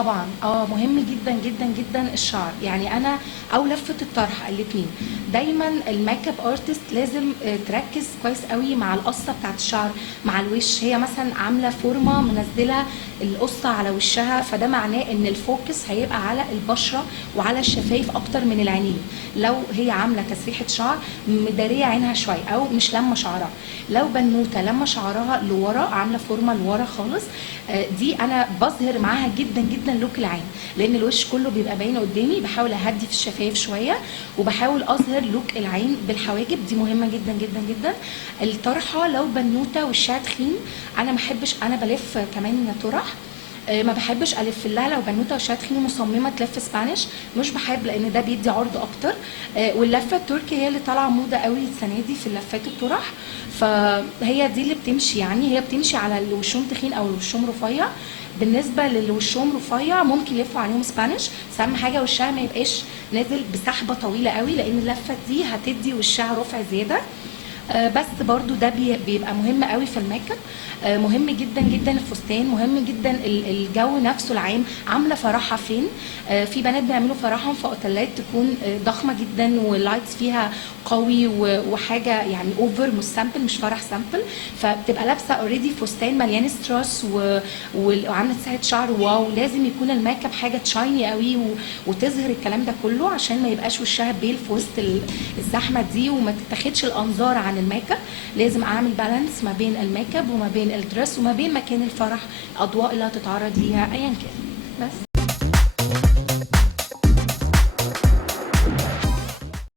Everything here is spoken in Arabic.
طبعا مهم جدا جدا جدا الشعر، يعني انا او لفه الطرحه الاثنين. دايما الميك اب ارتست لازم تركز كويس قوي مع القصه بتاعت الشعر مع الوش. هي مثلا عامله فورمه منزله القصه على وشها، فده معناه ان الفوكس هيبقى على البشره وعلى الشفايف اكتر من العينين. لو هي عامله تسريحه شعر مداريه عينها شويه او مش لما شعرها، لو بنوته لما شعرها لورا عامله فورمه لورا خالص، دي انا بظهر معاها جدا جدا لوك العين، لان الوش كله بيبقى باين قدامي. بحاول اهدي في الشفايف شويه وبحاول اظهر لوك العين بالحواجب، دي مهمه جدا جدا جدا. الطرحه لو بنوته وشها تخين، انا ما احبش، انا بلف كمان طرح، ما بحبش الف لها لو بنوته وشها تخين مصممه تلف سبانيش، مش بحب لان ده بيدي عرض اكتر. واللفه التركي هي اللي طالعه موضه قوي السنه دي في اللفات الطرح، فهي دي اللي بتمشي، يعني هي بتمشي على اللي وشهم تخين او اللي وشهم رفيع. بالنسبه للي وشهم رفيع ممكن يلفوا عليهم سبانيش، بس اهم حاجه وشها ما يبقاش نازل بسحبه طويله قوي، لان اللفه دي هتدي وشها رفع زياده. بس برضو ده بيبقى مهم قوي في الميك اب. مهم جدا جدا الفستان، مهم جدا الجو نفسه العام، عامله فرحها فين. في بنات بيعملوا فرحهم في اوتيلات تكون ضخمه جدا واللايتس فيها قوي وحاجه يعني اوفر، مش سامبل، مش فرح سامبل، فبتبقى لابسه اوريدي فستان مليان ستراس وعامله تساعد شعر واو. لازم يكون الميك اب حاجه تشايني قوي وتظهر الكلام ده كله عشان ما يبقاش وشها بيل في وسط الزحمه دي وما تتاخدش الانظار عن الميك اب. لازم اعمل بالانس ما بين الميك اب وما بين الدرس وما بين مكان الفرح، الاضواء اللي هتتعرض ليها ايا كان. بس